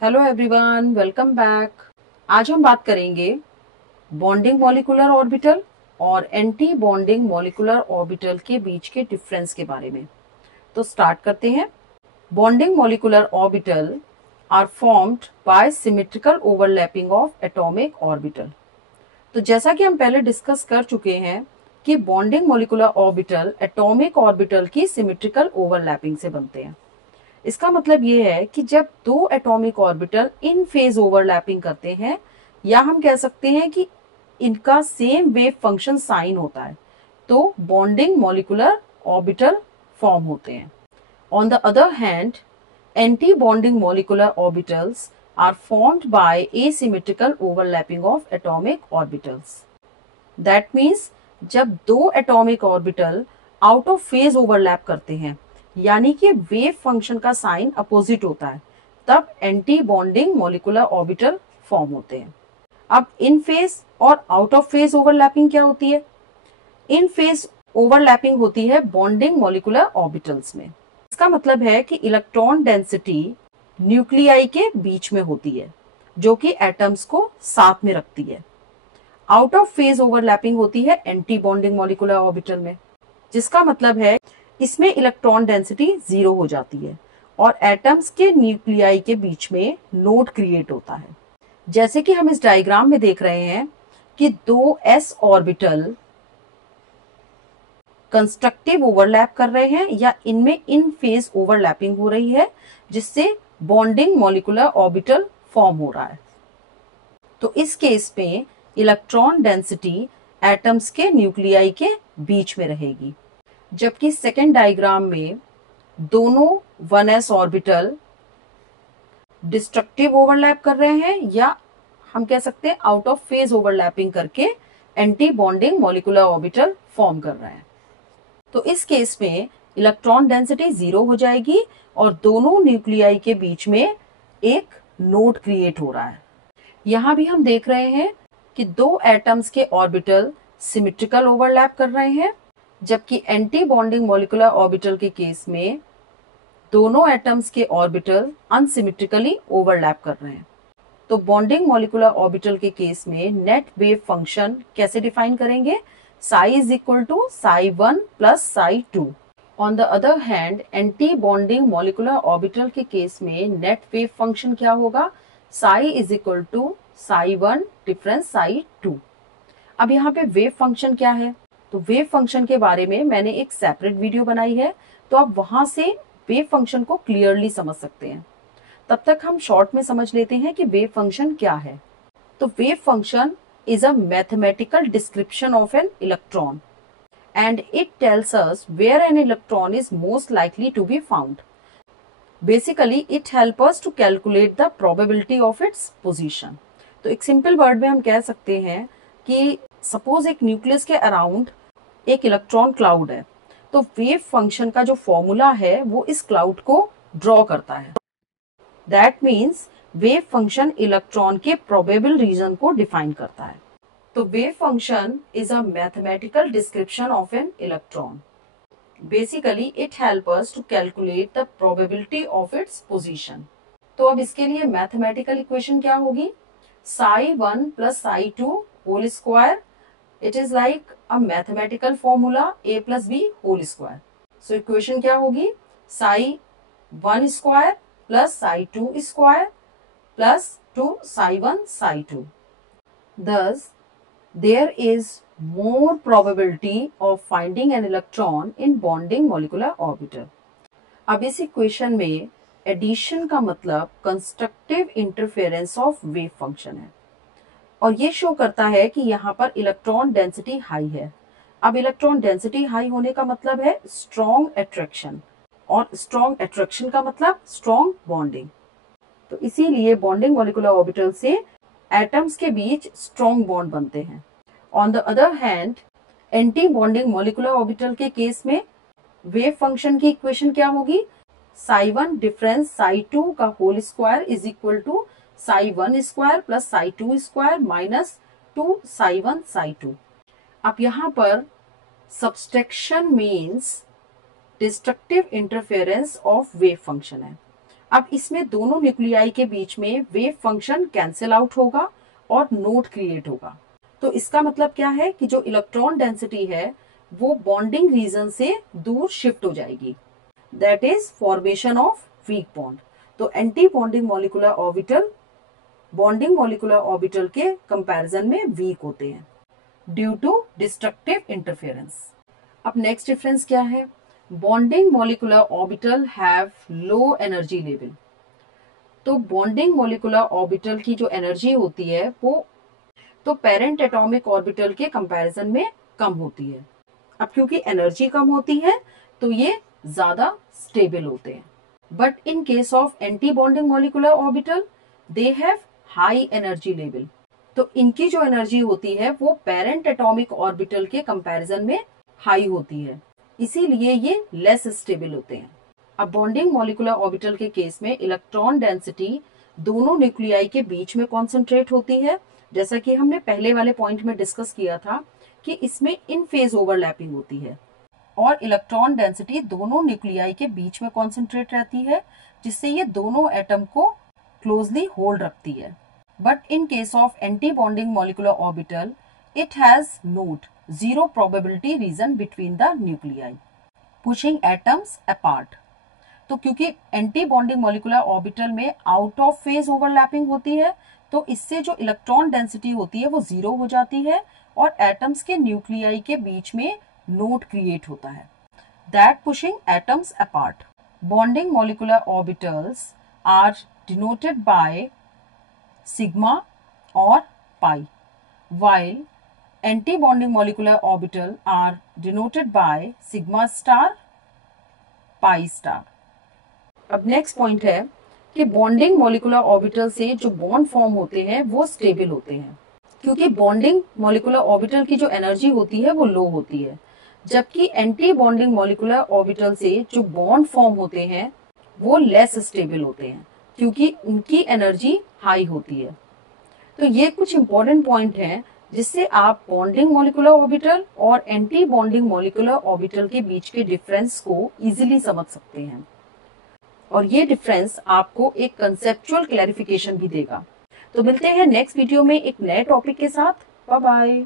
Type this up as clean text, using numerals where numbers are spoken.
Hello everyone, welcome back. आज हम बात करेंगे बॉन्डिंग मॉलिक्यूलर ऑर्बिटल और एंटी बॉन्डिंग मॉलिक्यूलर ऑर्बिटल के बीच के डिफरेंस के बारे में। तो स्टार्ट करते हैं। Bonding molecular orbital are formed by symmetrical overlapping of atomic orbital. तो जैसा कि हम पहले डिस्कस कर चुके हैं कि bonding molecular orbital atomic orbital की सिमेट्रिकल ओवरलैपिंग से बनते हैं। इसका मतलब ये है कि जब दो एटॉमिक ऑर्बिटल इन फेज ओवरलैपिंग करते हैं, या हम कह सकते हैं कि इनका सेम वेव फंक्शन साइन होता है, तो बॉन्डिंग मॉलिक्यूलर ऑर्बिटल फॉर्म होते हैं। On the other hand, anti bonding molecular orbitals are formed by asymmetrical overlapping of atomic orbitals. That means जब दो atomic orbital out of phase overlap करते हैं, यानी कि वेव फंक्शन का साइन अपोजिट होता है, तब anti bonding molecular orbital form होते हैं। अब इन फेज और आउट ऑफ फेज ओवरलैपिंग क्या होती है? इन फेज ओवरलैपिंग होती है बॉन्डिंग मॉलिक्यूलर ऑर्बिटल्स में। इसका मतलब है कि इलेक्ट्रॉन डेंसिटी न्यूक्लियाई के बीच में होती है, जो कि एटम्स को साथ में रखती है। आउट ऑफ फेज ओवरलैपिंग होती है एंटी बॉन्डिंग मॉलिक्यूलर ऑर्बिटल में, जिसका मतलब है इसमें इलेक्ट्रॉन डेंसिटी 0 हो जाती है और एटम्स के न्यूक्लियाई के बीच में नोड क्रिएट होता है। जैसे कि हम इस डायग्राम में देख रहे हैं कि दो s ऑर्बिटल कंस्ट्रक्टिव ओवरलैप कर रहे हैं, या इनमें इन फेज ओवरलैपिंग हो रही है, जिससे बॉन्डिंग मॉलिक्यूलर ऑर्बिटल फॉर्म हो रहा है। तो इस केस में इलेक्ट्रॉन डेंसिटी एटम्स के न्यूक्लियाई के बीच में रहेगी, जबकि सेकेंड डायग्राम में दोनों 1s ऑर्बिटल डिस्ट्रक्टिव ओवरलैप कर रहे हैं, या हम कह सकते हैं आउट ऑफ फेज ओवरलैपिंग करके anti bonding molecular orbital form कर रहे हैं। तो इस केस में इलेक्ट्रॉन डेंसिटी 0 हो जाएगी और दोनों न्यूक्लियाई के बीच में एक नोड क्रिएट हो रहा है। यहां भी हम देख रहे हैं कि दो एटम्स के ऑर्बिटल सिमेट्रिकल ओवरलैप कर रहे हैं, जबकि एंटी बॉन्डिंग मॉलिक्यूलर ऑर्बिटल के केस में दोनों एटम्स के ऑर्बिटल अनसिमेट्रिकली ओवरलैप कर रहे हैं। तो बॉन्डिंग मॉलिक्यूलर ऑर्बिटल के केस में नेट वेव फंक्शन कैसे डिफाइन करेंगे? Psi is equal to psi 1 plus psi 2। On the other hand, anti bonding molecular orbital के केस में नेट वेव फंक्शन क्या होगा? Psi is equal to psi 1 difference psi 2। अब यहाँ पे वेव फंक्शन क्या है? तो वेव फंक्शन के बारे में मैंने एक सेपरेट वीडियो बनाई है, तो आप वहां से वेव फंक्शन को क्लियरली समझ सकते हैं। तब तक हम शॉर्ट में समझ लेते हैं कि वेव फंक्शन क्या है। तो wave function is a mathematical description of an electron and it tells us where an electron is most likely to be found. Basically, it helps us to calculate the probability of its position. तो एक simple word में हम कह सकते हैं कि suppose एक nucleus के अराउंड एक इलेक्ट्रॉन क्लाउड है, तो वेव फंक्शन का जो फॉर्मूला है वो इस क्लाउड को ड्रॉ करता है। That means wave function electron के प्रोबेबल रीजन को डिफाइन करता है। तो wave function is a mathematical description of an electron. Basically it help us to calculate the probability of its position. तो अब इसके लिए मैथमेटिकल इक्वेशन क्या होगी? Psi 1 plus psi 2 whole square. It is like a mathematical formula a plus b whole square. So equation क्या होगी? Psi 1 square plus psi 2 square plus 2 psi 1 psi 2. Thus, there is more probability of finding an electron in bonding molecular orbital. अब इस equation में addition का मतलब constructive interference of wave function है, और ये शो करता है कि यहाँ पर इलेक्ट्रॉन डेंसिटी हाई है। अब इलेक्ट्रॉन डेंसिटी हाई होने का मतलब है स्ट्रॉन्ग अट्रैक्शन, और स्ट्रॉन्ग अट्रैक्शन का मतलब स्ट्रॉन्ग बॉन्डिंग। तो इसीलिए बॉन्डिंग मॉलिक्यूलर ऑर्बिटल से एटम्स के बीच स्ट्रॉन्ग बॉन्ड बनते हैं। On the other hand, anti bonding molecular orbital के केस में वेव फंक्शन की इक्वेशन क्या होगी? साई 1 डिफरेंस साई 2 का whole square is equal to psi 1 square plus psi 2 square minus 2 psi 1 psi 2. अब यहाँ पर subtraction means destructive interference of wave function है, अब इसमें दोनों न्यूक्लियाई के बीच में वेव फंक्शन कैंसिल आउट होगा और नोड क्रिएट होगा। तो इसका मतलब क्या है कि जो इलेक्ट्रॉन डेंसिटी है वो बॉन्डिंग रीजन से दूर शिफ्ट हो जाएगी, that is formation of weak bond. तो anti bonding molecular orbital bonding molecular orbital के कंपैरिजन में वीक होते हैं ड्यू टू डिस्ट्रक्टिव इंटरफेरेंस। अब नेक्स्ट डिफरेंस क्या है? Bonding molecular orbital have low energy level. तो बॉन्डिंग मॉलिक्यूलर ऑर्बिटल की जो एनर्जी होती है वो तो पेरेंट एटॉमिक ऑर्बिटल के कंपैरिजन में कम होती है। अब क्योंकि एनर्जी कम होती है तो ये ज्यादा स्टेबल होते हैं। But in case of anti bonding molecular orbital they have high energy level. तो इनकी जो एनर्जी होती है वो पेरेंट एटॉमिक ऑर्बिटल के कंपैरिजन में हाई होती है, इसीलिए ये लेस स्टेबल होते हैं। अब बॉन्डिंग मॉलिक्यूलर ऑर्बिटल के केस में इलेक्ट्रॉन डेंसिटी दोनों न्यूक्लियाई के बीच में कॉन्सेंट्रेट होती है, जैसा कि हमने पहले वाले पॉइंट में डिस्कस किया था कि इसमें इन फेज ओवरलैपिंग होती है और इलेक्ट्रॉन डेंसिटी दोनों न्यूक्लियाई के बीच में कॉन्सेंट्रेट रहती है, जिससे ये दोनों एटम को क्लोजली होल्ड रखती है। But in case of anti bonding molecular orbital it has node zero probability region between the nuclei, pushing atoms apart। तो क्योंकि एंटी बॉन्डिंग मॉलिक्यूलर ऑर्बिटल में आउट ऑफ फेज ओवरलैपिंग होती है तो इससे जो इलेक्ट्रॉन डेंसिटी होती है वो जीरो हो जाती है और एटम्स के न्यूक्लियाई के बीच में नोड क्रिएट होता है, that pushing atoms apart. Bonding molecular orbitals are denoted by sigma और pi, while anti-bonding molecular orbital are denoted by sigma star, pi star। अब नेक्स्ट पॉइंट है कि बॉन्डिंग मॉलिक्यूलर ऑर्बिटल से जो बॉन्ड फॉर्म होते हैं वो स्टेबल होते हैं, क्योंकि बॉन्डिंग मॉलिक्यूलर ऑर्बिटल की जो एनर्जी होती है वो लो होती है, जबकि एंटी बॉन्डिंग मॉलिक्यूलर ऑर्बिटल से जो बॉन्ड फॉर्म होते हैं वो लेस स्टेबल होते हैं क्योंकि उनकी एनर्जी हाई होती है। तो ये कुछ इंपॉर्टेंट पॉइंट हैं जिससे आप बॉन्डिंग मॉलिक्यूलर ऑर्बिटल और एंटी बॉन्डिंग मॉलिक्यूलर ऑर्बिटल के बीच के डिफरेंस को इजीली समझ सकते हैं और ये डिफरेंस आपको एक कंसेप्चुअल क्लैरिफिकेशन भी देगा। तो मिलते हैं नेक्स्ट वीडियो में एक नए टॉपिक के साथ। Bye bye.